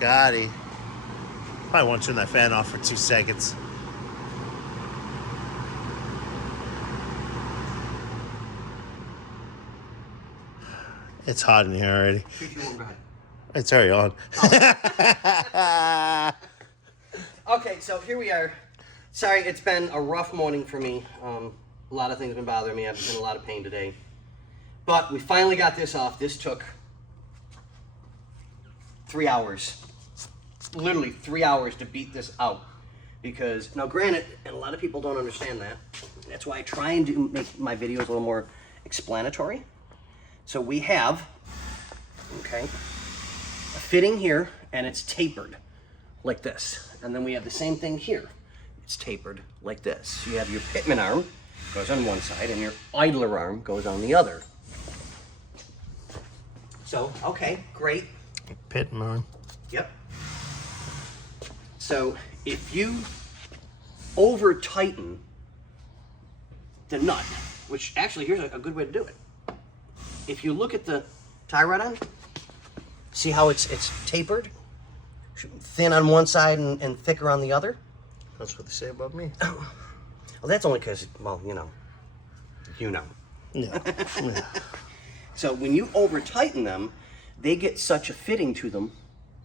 Gotti. Probably want to turn that fan off for 2 seconds. It's hot in here already. 3, 2, 1, go ahead. It's already on. Oh. Okay, so here we are. Sorry, it's been a rough morning for me. A lot of things have been bothering me. I've been in a lot of pain today. But we finally got this off. This took 3 hours. Literally 3 hours to beat this out. Because, now granted, and a lot of people don't understand that. That's why I try and make my videos a little more explanatory. So we have, okay, a fitting here, and it's tapered like this. And then we have the same thing here. It's tapered like this. You have your pitman arm, goes on one side, and your idler arm goes on the other. So, okay, great. Pitman arm. Yep. So, if you over tighten the nut, which actually here's a good way to do it. If you look at the tie rod end, see how it's tapered? Thin on one side and thicker on the other? That's what they say about me. Well, that's only because, well, you know. Yeah. Yeah. So when you over tighten them, they get such a fitting to them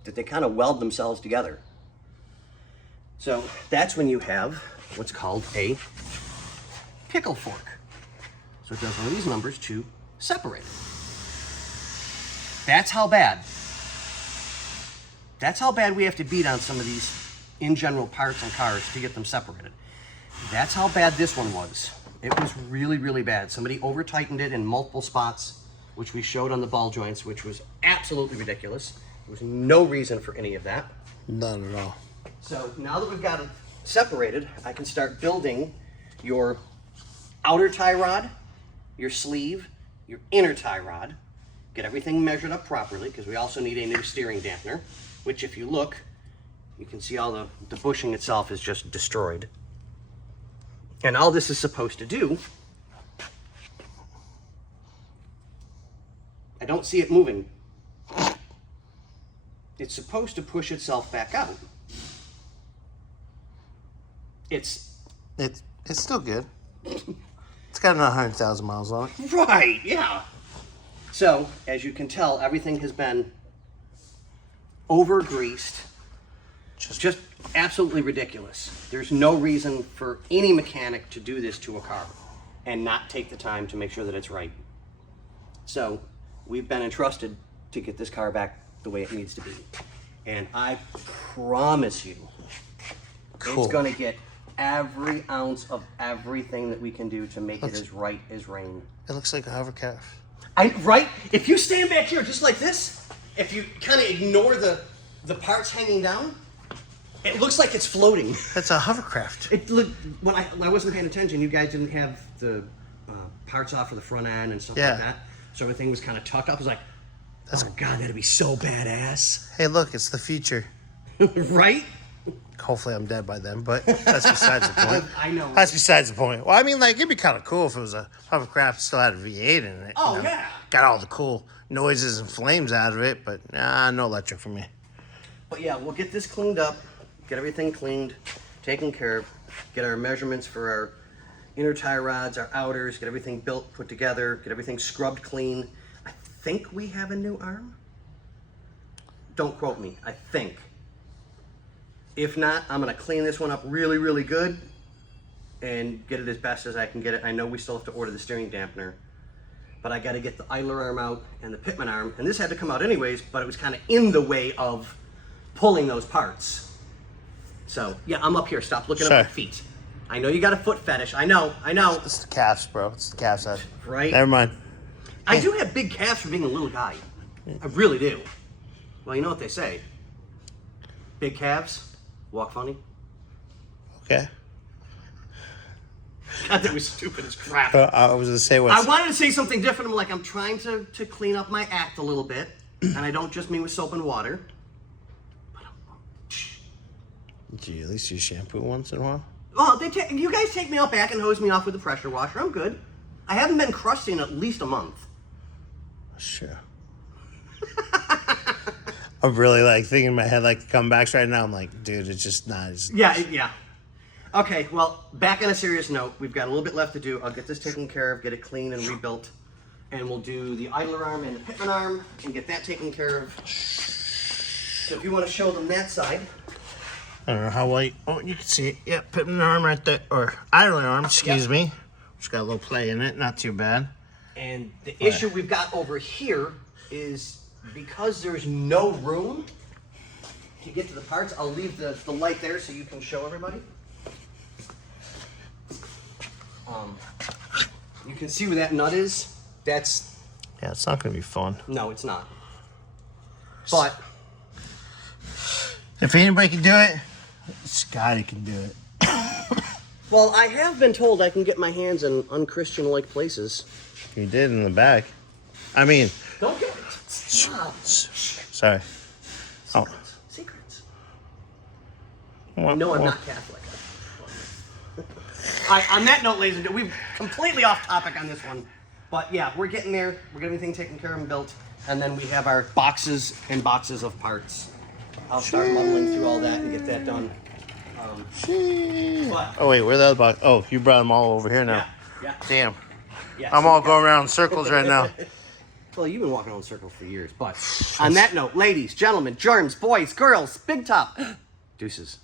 that they kind of weld themselves together. So that's when you have what's called a pickle fork. So it does one of these numbers to separate it. That's how bad. That's how bad we have to beat on some of these in general parts and cars to get them separated. That's how bad this one was. It was really, really bad. Somebody over tightened it in multiple spots, which we showed on the ball joints, which was absolutely ridiculous. There was no reason for any of that. None at all. So now that we've got it separated, I can start building your outer tie rod, your sleeve, your inner tie rod, get everything measured up properly, because we also need a new steering dampener, which if you look, you can see all the bushing itself is just destroyed. And all this is supposed to do, I don't see it moving. It's supposed to push itself back out. It's still good. It's got another 100,000 miles on it. Right, yeah. So, as you can tell, everything has been over-greased. Just absolutely ridiculous. There's no reason for any mechanic to do this to a car and not take the time to make sure that it's right. So, we've been entrusted to get this car back the way it needs to be. And I promise you, It's going to get every ounce of everything that we can do to make it as right as rain. It looks like a hovercraft. Right? If you stand back here just like this, if you kind of ignore the parts hanging down, it looks like it's floating. That's a hovercraft. It looked, when I wasn't paying attention, you guys didn't have the parts off for the front end and stuff like that. So everything was kind of tucked up. I was like, oh my God, that'd be so badass. Hey, look, it's the future. Right? Hopefully I'm dead by then, but that's besides the point. I know. That's besides the point. Well, I mean, like, it'd be kind of cool if it was a hovercraft still had a V8 in it. Oh, yeah. Got all the cool noises and flames out of it, but nah, no electric for me. But yeah, we'll get this cleaned up, get everything cleaned, taken care of, get our measurements for our inner tie rods, our outers, get everything built, put together, get everything scrubbed clean. I think we have a new arm. Don't quote me, I think. If not, I'm gonna clean this one up really, really good and get it as best as I can get it. I know we still have to order the steering dampener, but I gotta get the idler arm out and the pitman arm, and this had to come out anyways, but it was kind of in the way of pulling those parts. So, yeah, I'm up here. Stop looking at my feet. I know you got a foot fetish. I know. It's the calves, bro. It's the calves head. Right? Never mind. I do have big calves for being a little guy. I really do. Well, you know what they say. Big calves walk funny. Okay. God, that was stupid as crap. I was gonna say what I wanted to say something different. I'm like, I'm trying to clean up my act a little bit, and I don't just mean with soap and water. Gee, at least you shampoo once in a while. Oh, you guys take me out back and hose me off with the pressure washer. I'm good. I haven't been crusty in at least a month. Sure. I'm really like thinking in my head like the comebacks right now. I'm like, dude, it's just not as... Yeah. Okay, well, back on a serious note, we've got a little bit left to do. I'll get this taken care of, get it clean and rebuilt, and we'll do the idler arm and the pitman arm and get that taken care of. So if you want to show them that side. I don't know how well oh, you can see it. Yeah, pitman arm right there, or idler arm, excuse me. Just got a little play in it, not too bad. And the issue we've got over here is because there's no room to get to the parts, I'll leave the light there so you can show everybody. You can see where that nut is. That's... Yeah, it's not going to be fun. No, it's not. But... if anybody can do it, Scotty can do it. well, I have been told I can get my hands in unchristian-like places. You did in the back. I mean... Don't get it. Stop. Sorry. Secrets. Oh. No, I'm not Catholic. On that note, ladies and gentlemen, we've completely off topic on this one. But yeah, we're getting there. We're getting everything taken care of and built. And then we have our boxes and boxes of parts. I'll start muddling through all that and get that done. Oh, wait, where the other box? Oh, you brought them all over here now. Yeah. Damn. Yeah, I'm all going around in circles right now. Well, you've been walking around in circles for years. But on that note, ladies, gentlemen, germs, boys, girls, big top, deuces.